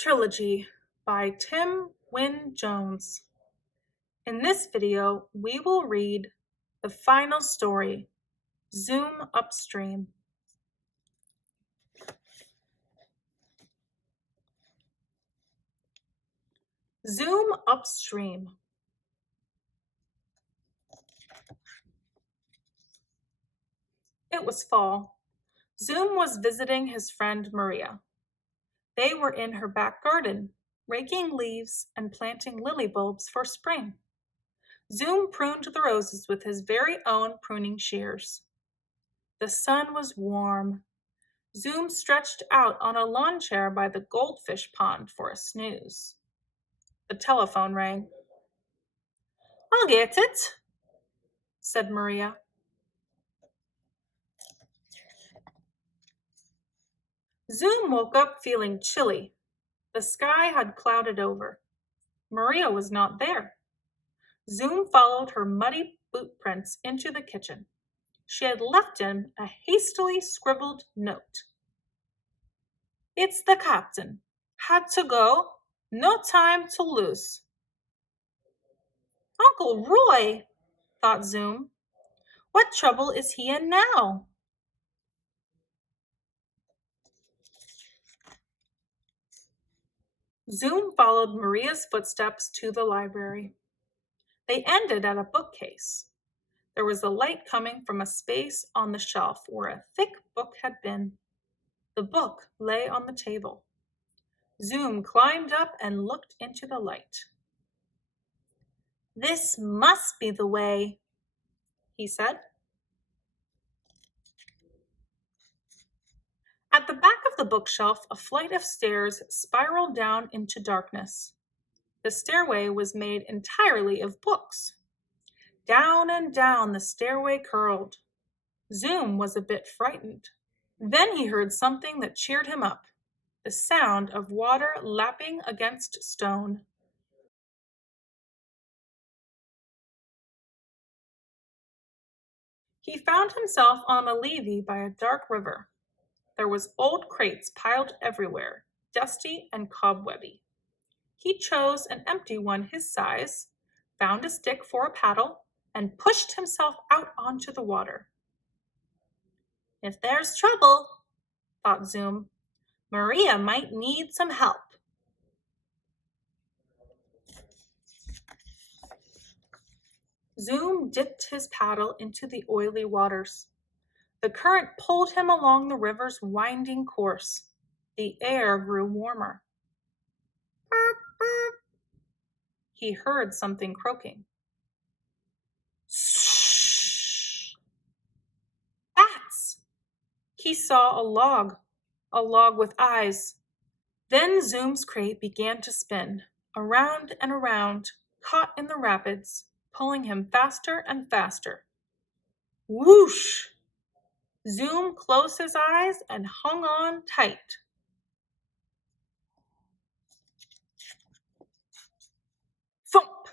Trilogy by Wynne-Jones. In this video, we will read the final story, Zoom Upstream. Zoom Upstream. It was fall. Zoom was visiting his friend Maria. They were in her back garden, raking leaves and planting lily bulbs for spring. Zoom pruned the roses with his very own pruning shears. The sun was warm. Zoom stretched out on a lawn chair by the goldfish pond for a snooze. The telephone rang. "I'll get it," said Maria. Zoom woke up feeling chilly. The sky had clouded over. Maria was not there. Zoom followed her muddy boot prints into the kitchen. She had left him a hastily scribbled note. "It's the captain. Had to go. No time to lose." "Uncle Roy," thought Zoom. "What trouble is he in now?" Zoom followed Maria's footsteps to the library. They ended at a bookcase. There was a light coming from a space on the shelf where a thick book had been. The book lay on the table. Zoom climbed up and looked into the light. "This must be the way," he said. At the back of the bookshelf, a flight of stairs spiraled down into darkness. The stairway was made entirely of books. Down and down the stairway curled. Zoom was a bit frightened. Then he heard something that cheered him up, the sound of water lapping against stone. He found himself on a levee by a dark river. There was old crates piled everywhere, dusty and cobwebby. He chose an empty one his size, found a stick for a paddle, and pushed himself out onto the water. "If there's trouble," thought Zoom, "Maria might need some help." Zoom dipped his paddle into the oily waters. The current pulled him along the river's winding course. The air grew warmer. "Burp, burp." He heard something croaking. "Shh!" Bats! He saw a log with eyes. Then Zoom's crate began to spin, around and around, caught in the rapids, pulling him faster and faster. Whoosh! Zoom closed his eyes and hung on tight. Thump!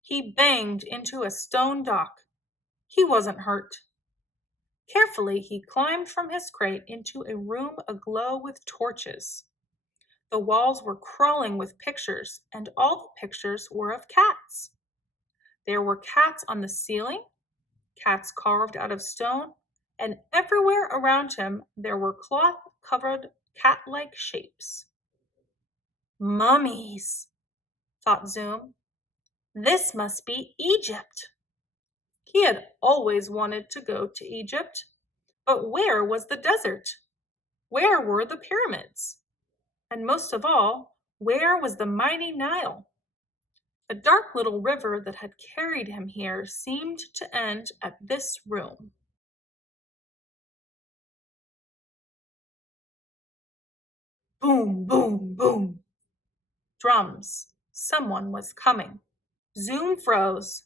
He banged into a stone dock. He wasn't hurt. Carefully, he climbed from his crate into a room aglow with torches. The walls were crawling with pictures, and all the pictures were of cats. There were cats on the ceiling, cats carved out of stone, and everywhere around him there were cloth-covered cat-like shapes. "Mummies," thought Zoom. "This must be Egypt." He had always wanted to go to Egypt, but where was the desert? Where were the pyramids? And most of all, where was the mighty Nile? The dark little river that had carried him here seemed to end at this room. Boom, boom, boom. Drums. Someone was coming. Zoom froze.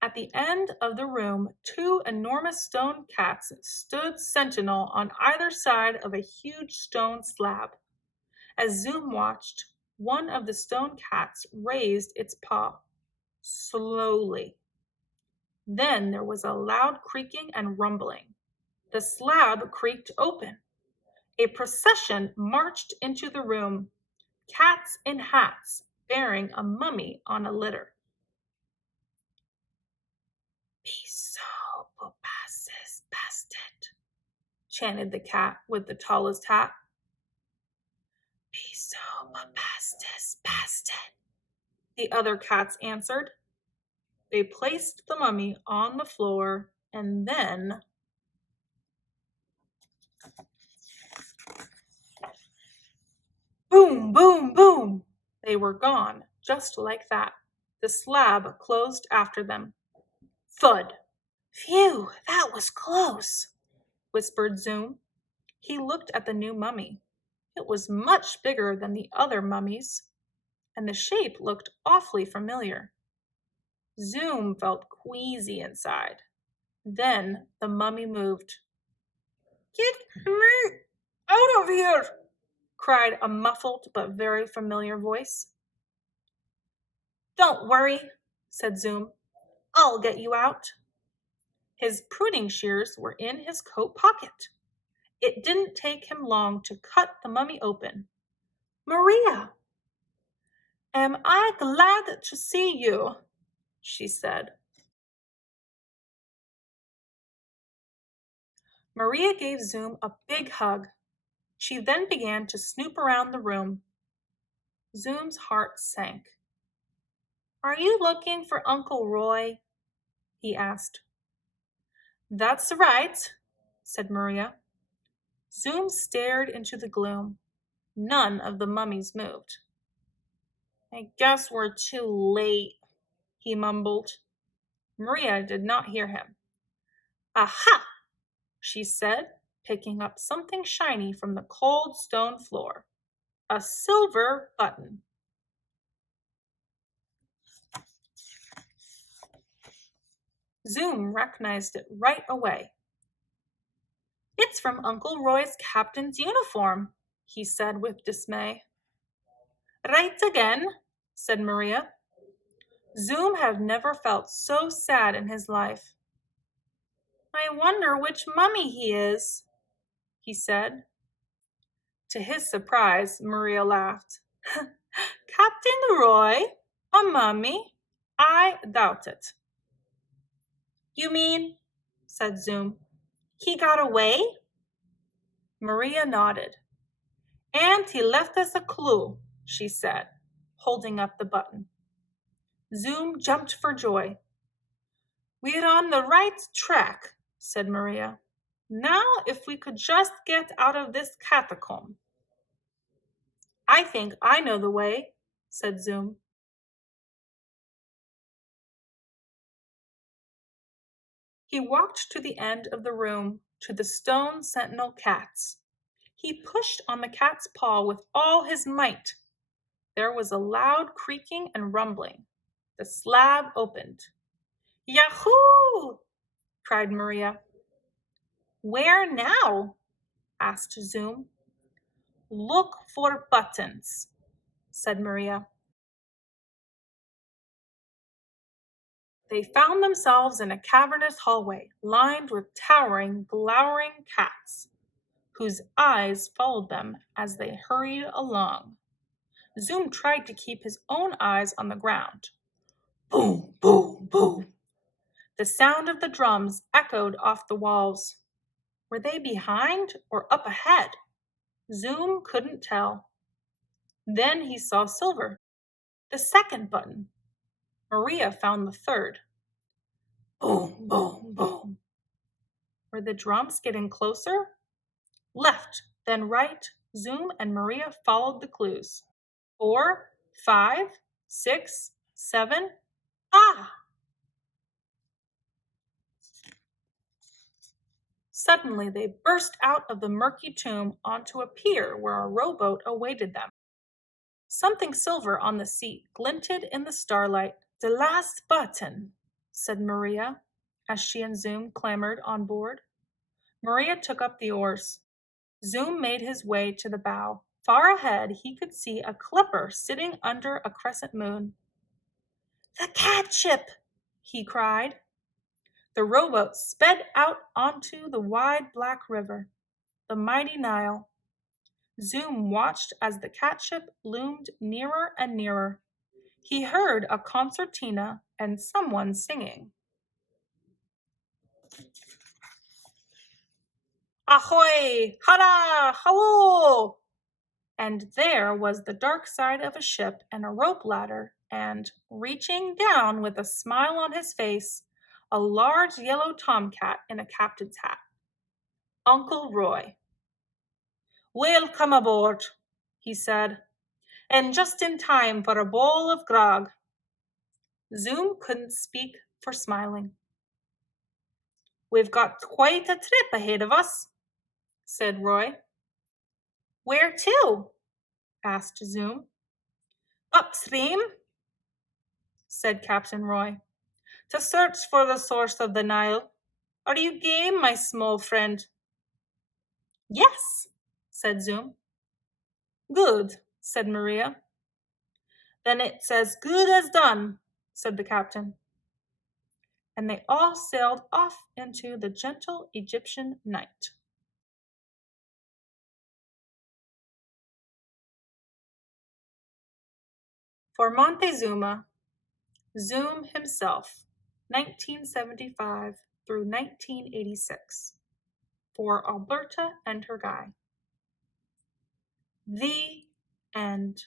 At the end of the room, two enormous stone cats stood sentinel on either side of a huge stone slab. As Zoom watched, one of the stone cats raised its paw, slowly. Then there was a loud creaking and rumbling. The slab creaked open. A procession marched into the room. cats in hats bearing a mummy on a litter. Piso passes past it, chanted the cat with the tallest hat. Piso passes past it, the other cats answered. They placed the mummy on the floor and then boom, boom, boom! They were gone, just like that. The slab closed after them. Thud! Phew, that was close, whispered Zoom. He looked at the new mummy. It was much bigger than the other mummies, and the shape looked awfully familiar. Zoom felt queasy inside. Then the mummy moved. Get me out of here! Cried a muffled but very familiar voice. Don't worry, said Zoom. I'll get you out. His pruning shears were in his coat pocket. It didn't take him long to cut the mummy open. Maria! Am I glad to see you, she said. Maria gave Zoom a big hug. She then began to snoop around the room. Zoom's heart sank. Are you looking for Uncle Roy? He asked. That's right, said Maria. Zoom stared into the gloom. None of the mummies moved. I guess we're too late, he mumbled. Maria did not hear him. Aha! She said, picking up something shiny from the cold stone floor. A silver button. Zoom recognized it right away. It's from Uncle Roy's captain's uniform, he said with dismay. Right again, said Maria. Zoom had never felt so sad in his life. I wonder which mummy he is, he said. To his surprise, Maria laughed. Captain Roy, a mummy? I doubt it. You mean, said Zoom, he got away? Maria nodded. And he left us a clue, she said, holding up the button. Zoom jumped for joy. We're on the right track, said Maria. Now if we could just get out of this catacomb. I think I know the way, said Zoom. He walked to the end of the room, to the stone sentinel cats. He pushed on the cat's paw with all his might. There was a loud creaking and rumbling. The slab opened. Yahoo! Cried Maria. Where now? Asked Zoom. Look for buttons, said Maria. They found themselves in a cavernous hallway lined with towering, glowering cats, whose eyes followed them as they hurried along. Zoom tried to keep his own eyes on the ground. Boom, boom, boom. The sound of the drums echoed off the walls. Were they behind or up ahead? Zoom couldn't tell. Then he saw Silver, the second button. Maria found the third. Boom, boom, boom. Were the drums getting closer? Left, then right, Zoom and Maria followed the clues. 4, 5, 6, 7. Ah! Suddenly they burst out of the murky tomb onto a pier where a rowboat awaited them. Something silver on the seat glinted in the starlight. The last button, said Maria, as she and Zoom clambered on board. Maria took up the oars. Zoom made his way to the bow. Far ahead, he could see a clipper sitting under a crescent moon. The cat ship, he cried. The rowboat sped out onto the wide black river, the mighty Nile. Zoom watched as the catship loomed nearer and nearer. He heard a concertina and someone singing. Ahoy! Hurrah! Hello! And there was the dark side of a ship and a rope ladder, and, reaching down with a smile on his face, a large yellow tomcat in a captain's hat. Uncle Roy. "Welcome aboard," he said, "and just in time for a bowl of grog." Zoom couldn't speak for smiling. "We've got quite a trip ahead of us," said Roy. "Where to?" asked Zoom. "Upstream," said Captain Roy, "to search for the source of the Nile. Are you game, my small friend?" "Yes," said Zoom. "Good," said Maria. "Then it's as good as done," said the captain. And they all sailed off into the gentle Egyptian night. For Montezuma, Zoom himself, 1975 through 1986. For Alberta and her guy. The end.